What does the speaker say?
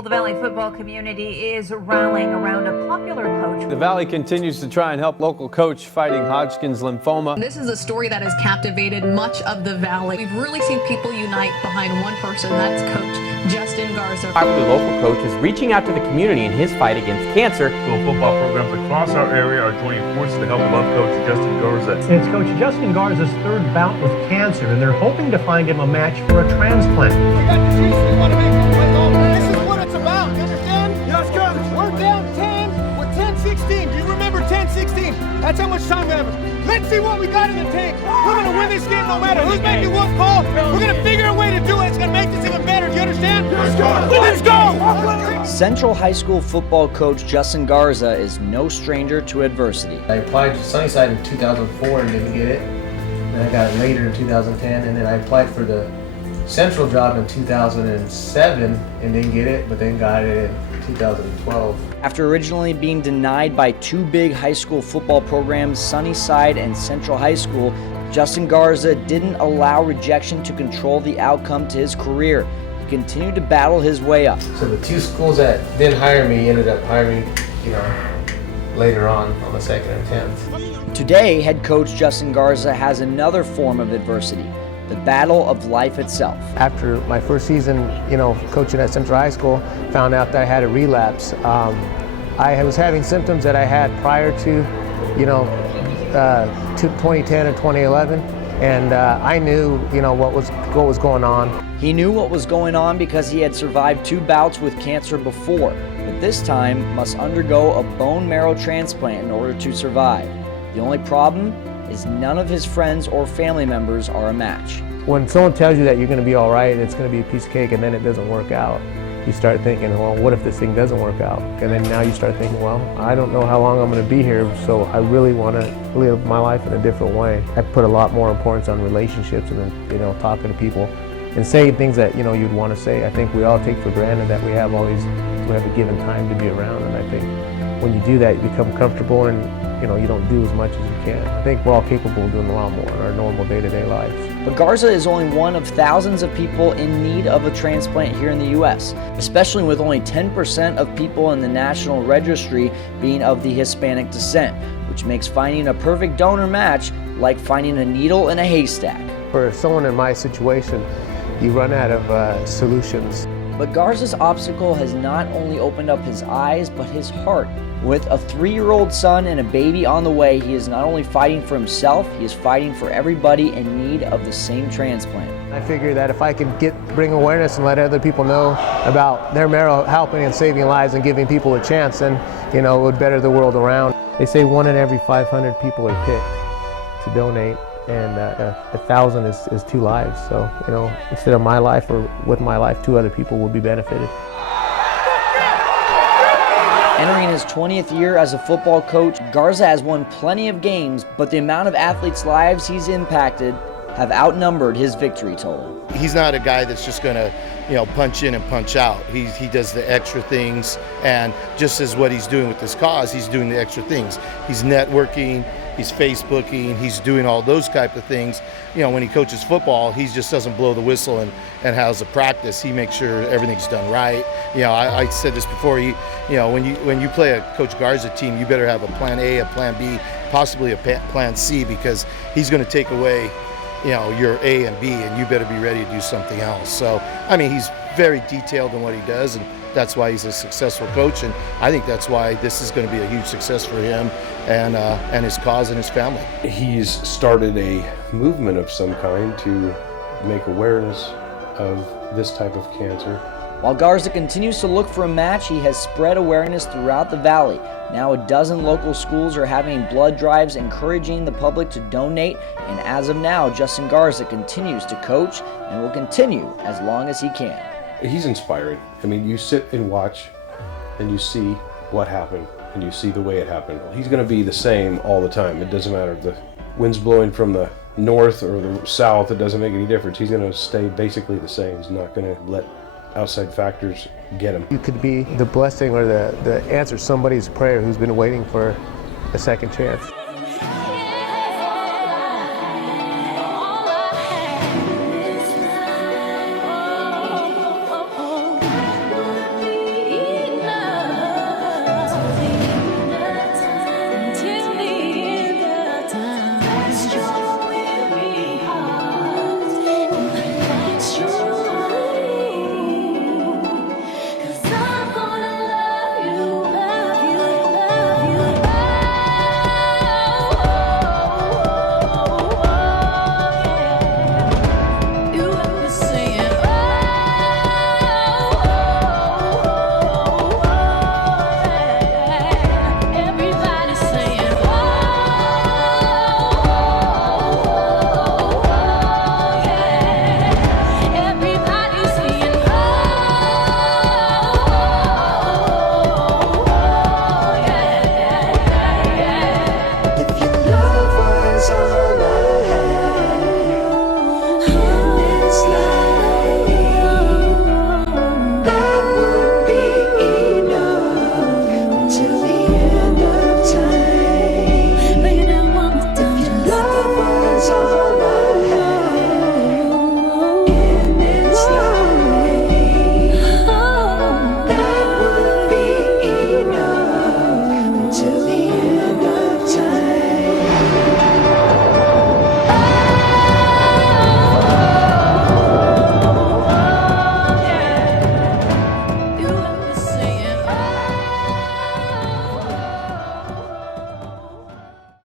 Well, the Valley football community is rallying around a popular coach. The Valley continues to try and help local coach fighting Hodgkin's lymphoma. This is a story that has captivated much of the Valley. We've really seen people unite behind one person, that's Coach Justin Garza. Popular local coach is reaching out to the community in his fight against cancer. Football programs across our area are joining forces to help love Coach Justin Garza. It's Coach Justin Garza's third bout with cancer, and they're hoping to find him a match for a transplant. We got the juice, we want to make it play ball. This is what it's about, you understand? Yes, Coach. We're down 10, we're 10-16. Do you remember 10-16? That's how much time we have. Let's see what we got in the tank. We're going to win this game no matter who's making what call. We're going to figure a way to do it. It's going to make this even better. Do you understand? Yes, Coach. Let's go! Central High School football coach Justin Garza is no stranger to adversity. I applied to Sunnyside in 2004 and didn't get it. Then I got it later in 2010, and then I applied for the Central job in 2007 and didn't get it, but then got it in 2012. After originally being denied by two big high school football programs, Sunnyside and Central High School, Justin Garza didn't allow rejection to control the outcome to his career. He continued to battle his way up. So the two schools that didn't hire me ended up hiring, later on the second and 10th. Today, head coach Justin Garza has another form of adversity, the battle of life itself. After my first season, coaching at Central High School, found out that I had a relapse. I was having symptoms that I had prior to, 2010 and 2011, and I knew, what was going on. He knew what was going on because he had survived two bouts with cancer before, but this time must undergo a bone marrow transplant in order to survive. The only problem is none of his friends or family members are a match. When someone tells you that you're going to be all right, it's going to be a piece of cake, and then it doesn't work out, you start thinking, well, what if this thing doesn't work out? And then now you start thinking, well, I don't know how long I'm going to be here, so I really want to live my life in a different way. I put a lot more importance on relationships and then, talking to people and saying things that, you'd want to say. I think we all take for granted that we have a given time to be around, and I think when you do that, you become comfortable and you don't do as much as you can. I think we're all capable of doing a lot more in our normal day-to-day lives. But Garza is only one of thousands of people in need of a transplant here in the U.S., especially with only 10% of people in the National Registry being of the Hispanic descent, which makes finding a perfect donor match like finding a needle in a haystack. For someone in my situation, you run out of solutions. But Garza's obstacle has not only opened up his eyes, but his heart. With a 3-year-old son and a baby on the way, he is not only fighting for himself, he is fighting for everybody in need of the same transplant. I figure that if I can bring awareness and let other people know about their marrow helping and saving lives and giving people a chance, then it would better the world around. They say 1 in every 500 people are picked to donate, and 1,000 is 2 lives. So instead of my life or with my life, 2 other people will be benefited. Entering his 20th year as a football coach, Garza has won plenty of games, but the amount of athletes' lives he's impacted have outnumbered his victory total. He's not a guy that's just going to, punch in and punch out. He does the extra things, and just as what he's doing with this cause, he's doing the extra things. He's networking, he's Facebooking, he's doing all those type of things. When he coaches football, he just doesn't blow the whistle and has a practice. He makes sure everything's done right. I said this before, when you play a Coach Garza team, you better have a plan A, a plan B, possibly a plan C, because he's going to take away your A and B, and you better be ready to do something else. So, he's very detailed in what he does, and that's why he's a successful coach, and I think that's why this is going to be a huge success for him and his cause and his family. He's started a movement of some kind to make awareness of this type of cancer. While Garza continues to look for a match, he has spread awareness throughout the Valley. Now 12 local schools are having blood drives encouraging the public to donate, and as of now, Justin Garza continues to coach and will continue as long as he can. He's inspiring. You sit and watch and you see what happened and you see the way it happened. He's going to be the same all the time. It doesn't matter if the wind's blowing from the north or the south, it doesn't make any difference. He's going to stay basically the same. He's not going to let outside factors get him. You could be the blessing or the answer to somebody's prayer who's been waiting for a second chance.